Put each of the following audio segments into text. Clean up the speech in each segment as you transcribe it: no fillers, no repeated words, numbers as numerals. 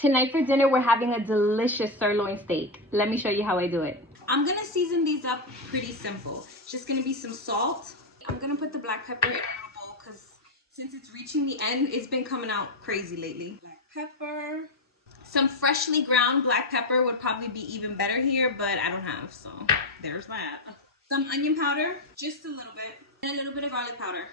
Tonight for dinner, we're having a delicious sirloin steak. Let me show you how I do it. I'm gonna season these up pretty simple. Just gonna be some salt. I'm gonna put the black pepper in a little bowl because since it's reaching the end, it's been coming out crazy lately. Black pepper. Some freshly ground black pepper would probably be even better here, but I don't have, so there's that. Some onion powder, just a little bit, and a little bit of garlic powder.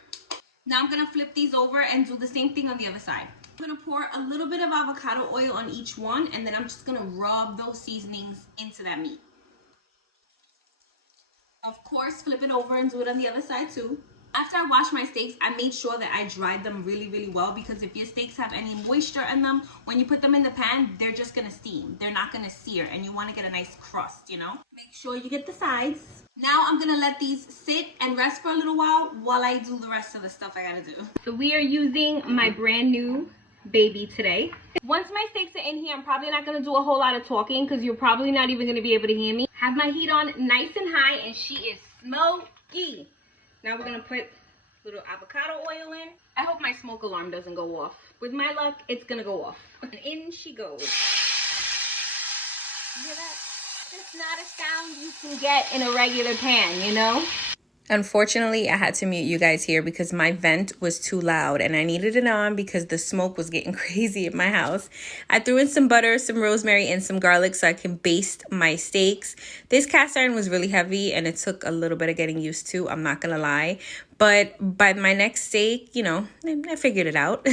Now I'm gonna flip these over and do the same thing on the other side. I'm gonna pour a little bit of avocado oil on each one, and then I'm just gonna rub those seasonings into that meat. Of course, flip it over and do it on the other side too. After I washed my steaks, I made sure that I dried them really, really well, because if your steaks have any moisture in them, when you put them in the pan, they're just gonna steam. They're not gonna sear, and you wanna get a nice crust, you know? Make sure you get the sides. Now I'm gonna let these sit and rest for a little while I do the rest of the stuff I gotta do. So we are using my brand new baby today. Once my steaks are in here, I'm probably not gonna do a whole lot of talking because you're probably not even gonna be able to hear me. Have my heat on nice and high, and she is smoky. Now we're gonna put a little avocado oil in. I hope my smoke alarm doesn't go off. With my luck, it's gonna go off. And in she goes. You hear that? It's not a sound you can get in a regular pan, you know? Unfortunately, I had to mute you guys here because my vent was too loud and I needed it on because the smoke was getting crazy in my house. I threw in some butter, some rosemary, and some garlic so I can baste my steaks. This cast iron was really heavy and it took a little bit of getting used to, I'm not gonna lie. But by my next steak, you know, I figured it out.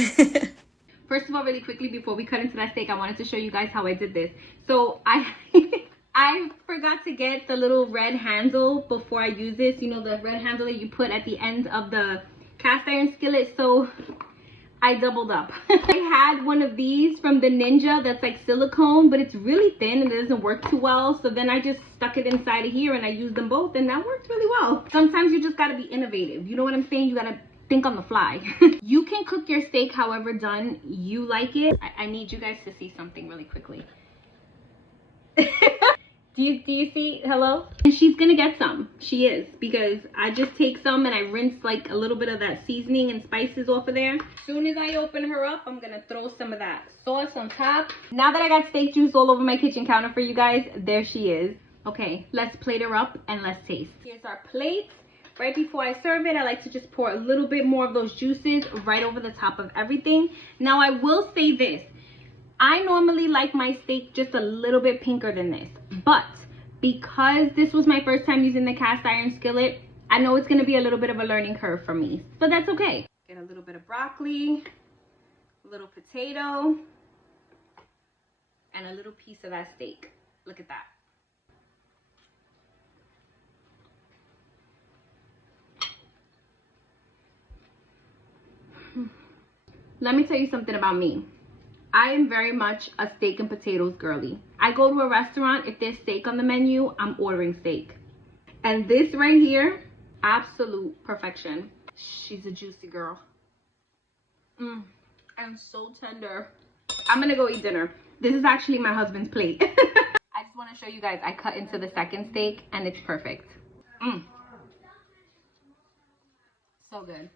First of all, really quickly, before we cut into that steak, I wanted to show you guys how I did this. So I forgot to get the little red handle before I use this. You know, the red handle that you put at the end of the cast iron skillet. So I doubled up. I had one of these from the Ninja that's like silicone, but it's really thin and it doesn't work too well. So then I just stuck it inside of here and I used them both, and that worked really well. Sometimes you just gotta be innovative. You know what I'm saying? You gotta think on the fly. You can cook your steak however done you like it. I need you guys to see something really quickly. Do you see? Hello? And she's gonna get some. She is, because I just take some and I rinse like a little bit of that seasoning and spices off of there. As soon as I open her up, I'm gonna throw some of that sauce on top. Now that I got steak juice all over my kitchen counter for you guys, there she is. Okay, let's plate her up and let's taste. Here's our plate. Right before I serve it, I like to just pour a little bit more of those juices right over the top of everything. Now I will say this. I normally like my steak just a little bit pinker than this, but because this was my first time using the cast iron skillet, I know it's gonna be a little bit of a learning curve for me, but that's okay. Get a little bit of broccoli, a little potato, and a little piece of that steak. Look at that. Let me tell you something about me. I am very much a steak and potatoes girly. I go to a restaurant, if there's steak on the menu, I'm ordering steak. And this right here, absolute perfection. She's a juicy girl. And so tender. I'm gonna go eat dinner. This is actually my husband's plate. I just wanna show you guys, I cut into the second steak and it's perfect. So good.